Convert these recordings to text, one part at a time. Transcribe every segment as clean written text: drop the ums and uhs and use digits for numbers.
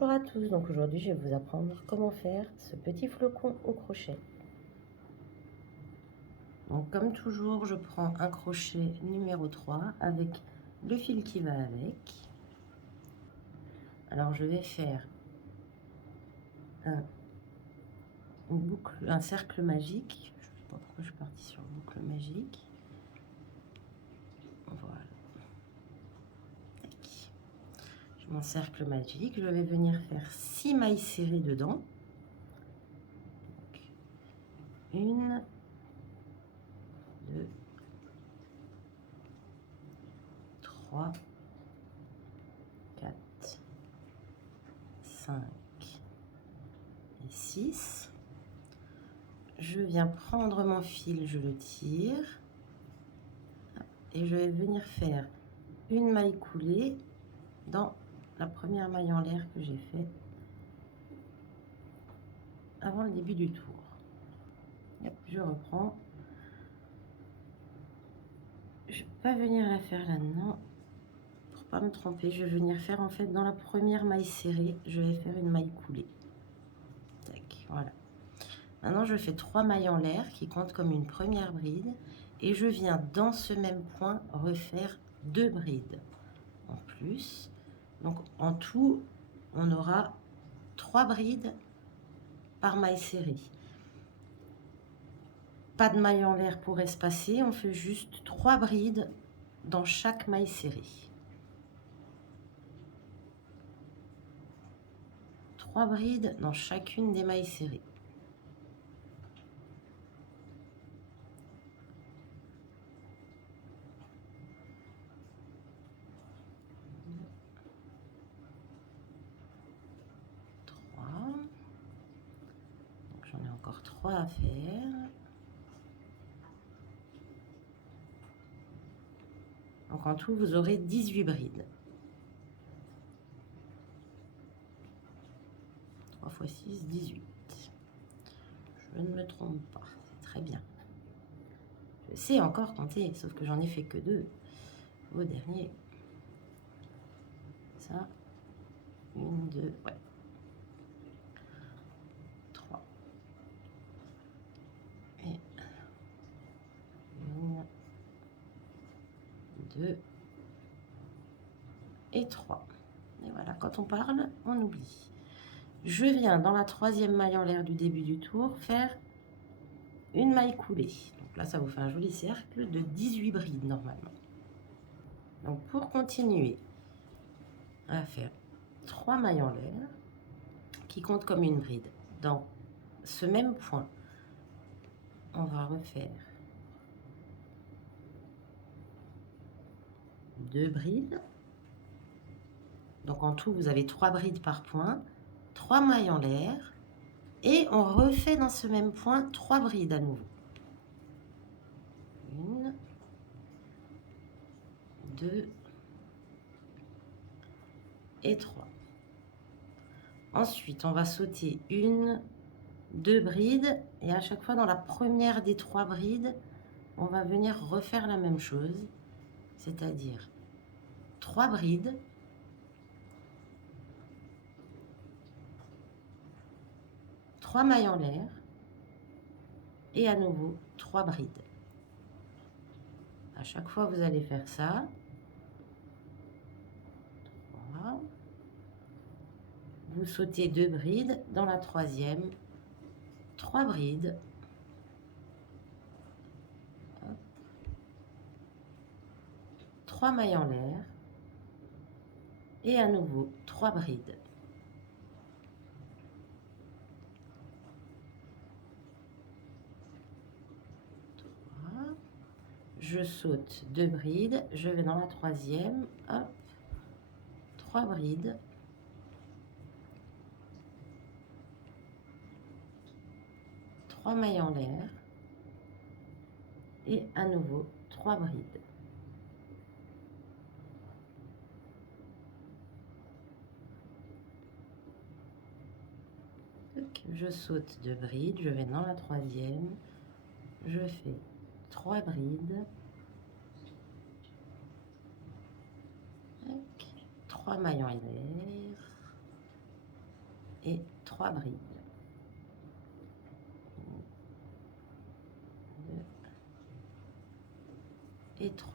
Bonjour à tous, donc aujourd'hui je vais vous apprendre comment faire ce petit flocon au crochet. Donc comme toujours, je prends un crochet numéro 3 avec le fil qui va avec. Alors je vais faire une boucle, un cercle magique. Je ne sais pas pourquoi je suis partie sur boucle magique. Voilà. J'ai mon cercle magique, je vais venir faire 6 mailles serrées dedans. Donc, 1, 2, 3, 4, 5 et 6. Je viens prendre mon fil, je le tire et je vais venir faire une maille coulée dans la première maille en l'air que j'ai fait avant le début du tour. Hop, je reprends. Je ne vais pas venir la faire là-dedans pour pas me tromper. Je vais venir faire en fait dans la première maille serrée, je vais faire une maille coulée. Tac, voilà. Maintenant je fais 3 mailles en l'air qui comptent comme une première bride et je viens dans ce même point refaire 2 brides en plus. Donc en tout, on aura 3 brides par maille serrée. Pas de maille en l'air pour espacer, on fait juste 3 brides dans chaque maille serrée. 3 brides dans chacune des mailles serrées. J'en ai encore 3 à faire. Donc en tout, vous aurez 18 brides. 3 x 6, 18. Je ne me trompe pas, c'est très bien. Je sais encore compter, sauf que j'en ai fait que 2 au dernier. Ça, 1, 2, ouais. 3. Et 1, 2 et 3. Et voilà, quand on parle, on oublie. Je viens dans la 3e maille en l'air du début du tour faire une maille coulée. Donc là, ça vous fait un joli cercle de 18 brides normalement. Donc pour continuer, on va faire 3 mailles en l'air qui comptent comme une bride. Dans ce même point, on va refaire 2 brides. Donc en tout, vous avez 3 brides par point, 3 mailles en l'air, et on refait dans ce même point 3 brides à nouveau. 1, 2 et 3. Ensuite, on va sauter 1, 2 brides, et à chaque fois dans la première des 3 brides, on va venir refaire la même chose, c'est-à-dire 3 brides, 3 mailles en l'air, et à nouveau 3 brides. À chaque fois, vous allez faire ça. Voilà. Vous sautez 2 brides, dans la 3e, 3 brides. Hop. 3 mailles en l'air, et à nouveau 3 brides. Je saute 2 brides, je vais dans la 3e, hop, 3 brides, 3 mailles en l'air, et à nouveau 3 brides. Je saute 2 brides, je vais dans la 3e, je fais 3 brides, 3 mailles en l'air, et 3 brides. 1, 2 et 3.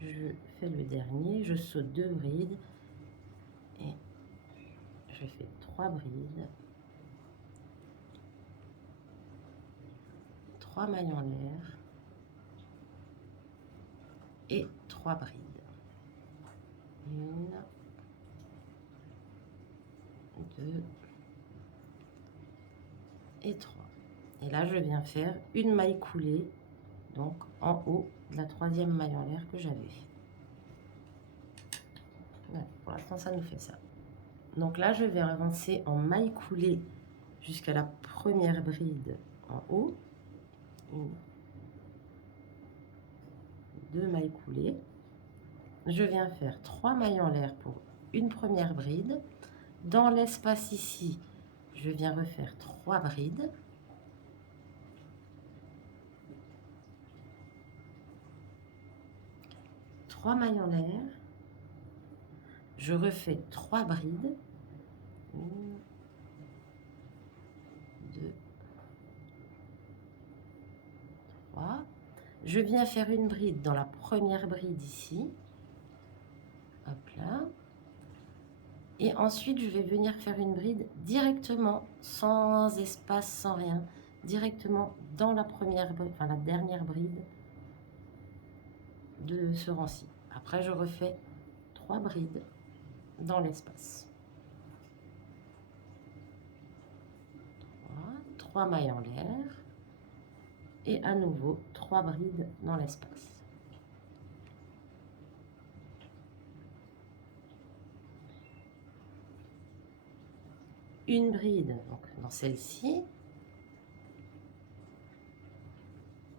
Je fais le dernier, je saute 2 brides et je fais 3 brides, 3 mailles en l'air et 3 brides. 1, 2 et 3. Et là, je viens faire une maille coulée, donc en haut de la 3e maille en l'air que j'avais. Ouais, pour l'instant, ça nous fait ça. Donc là, je vais avancer en maille coulée jusqu'à la première bride en haut. 1, 2 mailles coulées. Je viens faire 3 mailles en l'air pour une première bride. Dans l'espace ici, je viens refaire 3 brides. Trois mailles en l'air. Je refais 3 brides. 1, 2, 3. Je viens faire une bride dans la première bride ici. Hop là. Et ensuite, je vais venir faire une bride directement, sans espace, sans rien, directement dans la première, enfin la dernière bride de ce rang-ci. Après, je refais 3 brides dans l'espace. 3 mailles en l'air et à nouveau 3 brides dans l'espace. Une bride donc dans celle-ci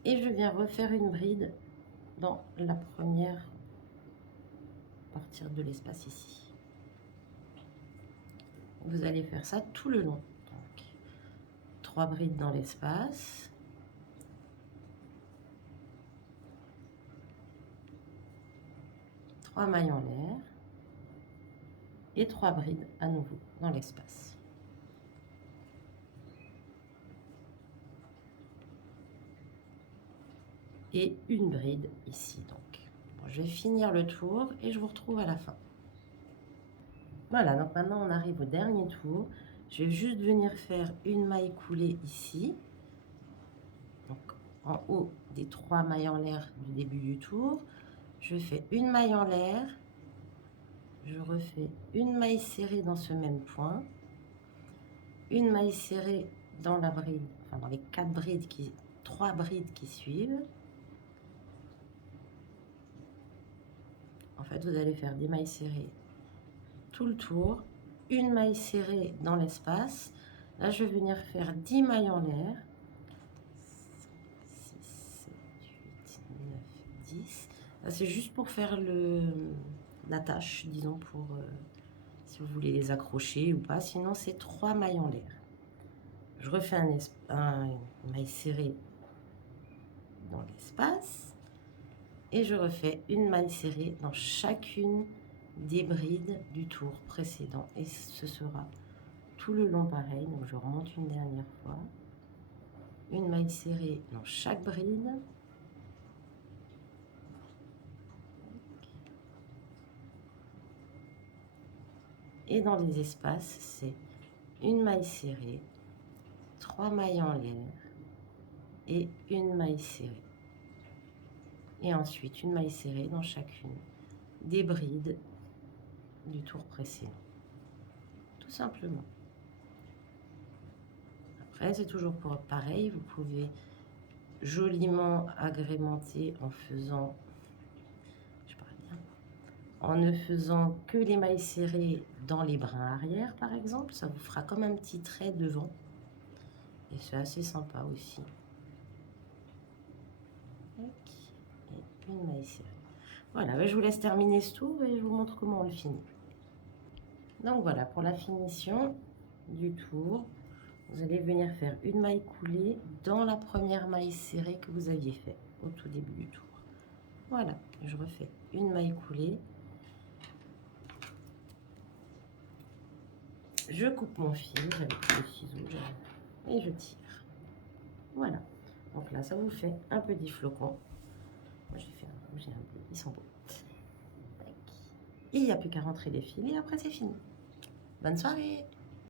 et je viens refaire une bride dans la première à partir de l'espace ici. Vous allez faire ça tout le long. Donc, 3 brides dans l'espace. Trois mailles en l'air et 3 brides à nouveau dans l'espace. Et une bride ici donc. Bon, je vais finir le tour et je vous retrouve à la fin. Voilà, donc maintenant on arrive au dernier tour. Je vais juste venir faire une maille coulée ici. Donc en haut des 3 mailles en l'air du début du tour. Je fais une maille en l'air. Je refais une maille serrée dans ce même point. Une maille serrée dans la bride, enfin dans les 4 brides qui, 3 brides qui suivent. En fait, vous allez faire des mailles serrées tout le tour, une maille serrée dans l'espace. Là, je vais venir faire 10 mailles en l'air. 6, 7, 8, 9, 10. Là, c'est juste pour faire la tâche, disons, pour si vous voulez les accrocher ou pas. Sinon, c'est 3 mailles en l'air. Je refais une maille serrée dans l'espace. Et je refais une maille serrée dans chacune des brides du tour précédent. Et ce sera tout le long pareil. Donc je remonte une dernière fois. Une maille serrée dans chaque bride. Et dans les espaces, c'est une maille serrée, 3 mailles en l'air et une maille serrée. Et ensuite une maille serrée dans chacune des brides du tour précédent. Tout simplement. Après, c'est toujours pour pareil, vous pouvez joliment agrémenter en faisant, en ne faisant que les mailles serrées dans les brins arrière par exemple, ça vous fera comme un petit trait devant et c'est assez sympa aussi. Et une maille serrée. Voilà, je vous laisse terminer ce tour et je vous montre comment on le finit. Donc voilà, pour la finition du tour, vous allez venir faire une maille coulée dans la première maille serrée que vous aviez fait au tout début du tour. Voilà, je refais une maille coulée. Je coupe mon fil avec le ciseau et je tire. Voilà. Donc là, ça vous fait un petit flocon. Moi, j'ai fait un rouge et un bleu. Ils sont beaux. Tac. Il n'y a plus qu'à rentrer les fils et après, c'est fini. Bonne soirée!